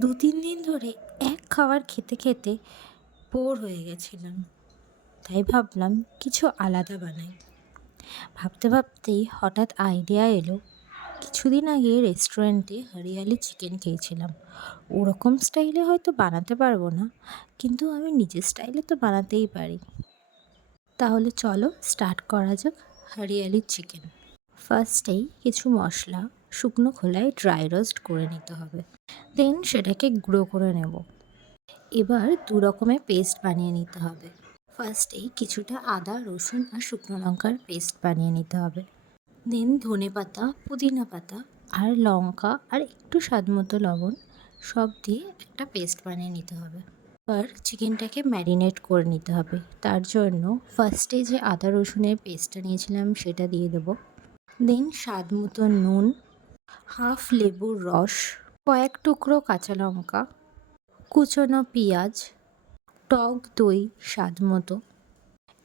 দু-তিন দিন ধরে এক খাবার খেতে খেতে বোর হয়ে গেছিলাম। তাই ভাবলাম কিছু আলাদা বানাই। ভাবতে ভাবতেই হঠাৎ আইডিয়া এলো, কিছুদিন আগে রেস্টুরেন্টে হরিয়ালি চিকেন খেয়েছিলাম। ওরকম স্টাইলে হয়তো বানাতে পারবো না, কিন্তু আমি নিজের স্টাইলে তো বানাতেই পারি। তাহলে চলো স্টার্ট করা যাক হরিয়ালি চিকেন। ফার্স্টেই কিছু মশলা শুকনো খোলায় ড্রাই রোস্ট করে নিতে হবে। দেন সেটাকে গুঁড়ো করে নেব। এবার দু রকমের পেস্ট বানিয়ে নিতে হবে। ফার্স্টেই কিছুটা আদা, রসুন আর শুকনো লঙ্কার পেস্ট বানিয়ে নিতে হবে। দেন ধনেপাতা, পুদিনা পাতা আর লঙ্কা আর একটু স্বাদমতো লবণ সব দিয়ে একটা পেস্ট বানিয়ে নিতে হবে। এবার চিকেনটাকে ম্যারিনেট করে নিতে হবে। তার জন্য ফার্স্টে যে আদা রসুনের পেস্টটা নিয়েছিলাম সেটা দিয়ে দেবো। দেন স্বাদমতো নুন, হাফ লেবুর রস, কয়েক টুকরো কাঁচা লঙ্কা, কুচনো পেঁয়াজ, টক দই স্বাদমতো।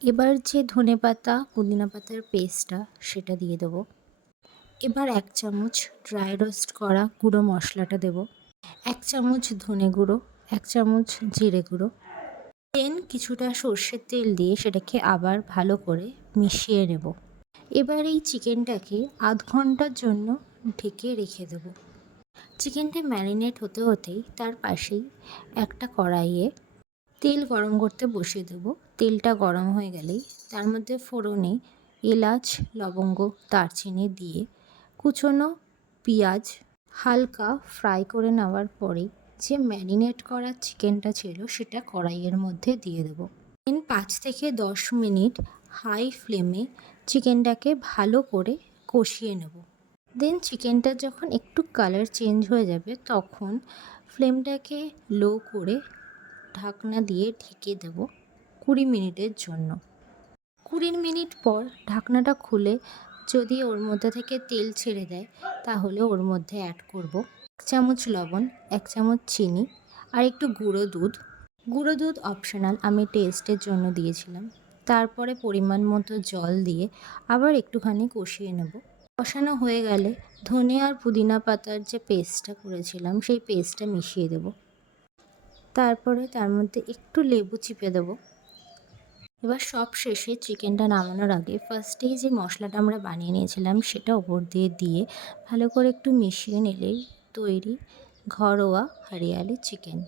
এবার যে ধনেপাতা পুদিনা পাতার পেস্টটা সেটা দিয়ে দেবো। এবার 1 চামচ ড্রাই রোস্ট করা গুঁড়ো মশলাটা দেবো। 1 চামচ ধনে গুঁড়ো, 1 চামচ জিরে গুঁড়ো। দেন কিছুটা সর্ষের তেল দিয়ে সেটাকে আবার ভালো করে মিশিয়ে নেব। এবার এই চিকেনটাকে আধ ঘন্টার জন্য ঢেকে রেখে দেবো। চিকেনটা ম্যারিনেট হতে হতেই তার পাশেই একটা কড়াইয়ে তেল গরম করতে বসিয়ে দেবো। তেলটা গরম হয়ে গেলেই তার মধ্যে ফোড়নে এলাচ, লবঙ্গ, দারচিনি দিয়ে কুচনো পেঁয়াজ হালকা ফ্রাই করে নেওয়ার পরে যে ম্যারিনেট করা চিকেনটা ছিল সেটা কড়াইয়ের মধ্যে দিয়ে দেবো। দেন 5 থেকে 10 মিনিট হাই ফ্লেমে চিকেনটাকে ভালো করে কষিয়ে নেব। দেন চিকেনটা যখন একটু কালার চেঞ্জ হয়ে যাবে তখন ফ্লেমটাকে লো করে ঢাকনা দিয়ে ঢেকে দেব 20 মিনিটের জন্য। 20 মিনিট পর ঢাকনাটা খুলে যদি ওর মধ্যে থেকে তেল ছেড়ে দেয় তাহলে ওর মধ্যে অ্যাড করব 1 চামচ লবণ, 1 চামচ চিনি আর একটু গুঁড়ো দুধ। গুঁড়ো দুধ অপশনাল, আমি টেস্টের জন্য দিয়েছিলাম। তারপরে পরিমাণ মতো জল দিয়ে আবার একটুখানি কষিয়ে নেব। কষানো হয়ে গেলে ধনে আর পুদিনা পাতার যে পেস্টটা করেছিলাম সেই পেস্টটা মিশিয়ে দেব। তারপরে তার মধ্যে একটু লেবু চিপে দেবো। এবার সব শেষে চিকেনটা নামানোর আগে ফার্স্টেই যে মশলাটা আমরা বানিয়ে নিয়েছিলাম সেটা ওপর দিয়ে ভালো করে একটু মিশিয়ে নিলেই তৈরি ঘরোয়া হরিয়ালি চিকেন।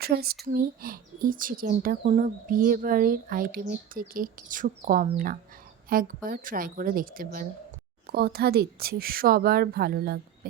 ট্রাস্ট মি, এই চিকেনটা কোনো বিয়েবাড়ির আইটেমের থেকে কিছু কম না। একবার ট্রাই করে দেখতে পারো। কথা দিচ্ছি সবার ভালো লাগবে।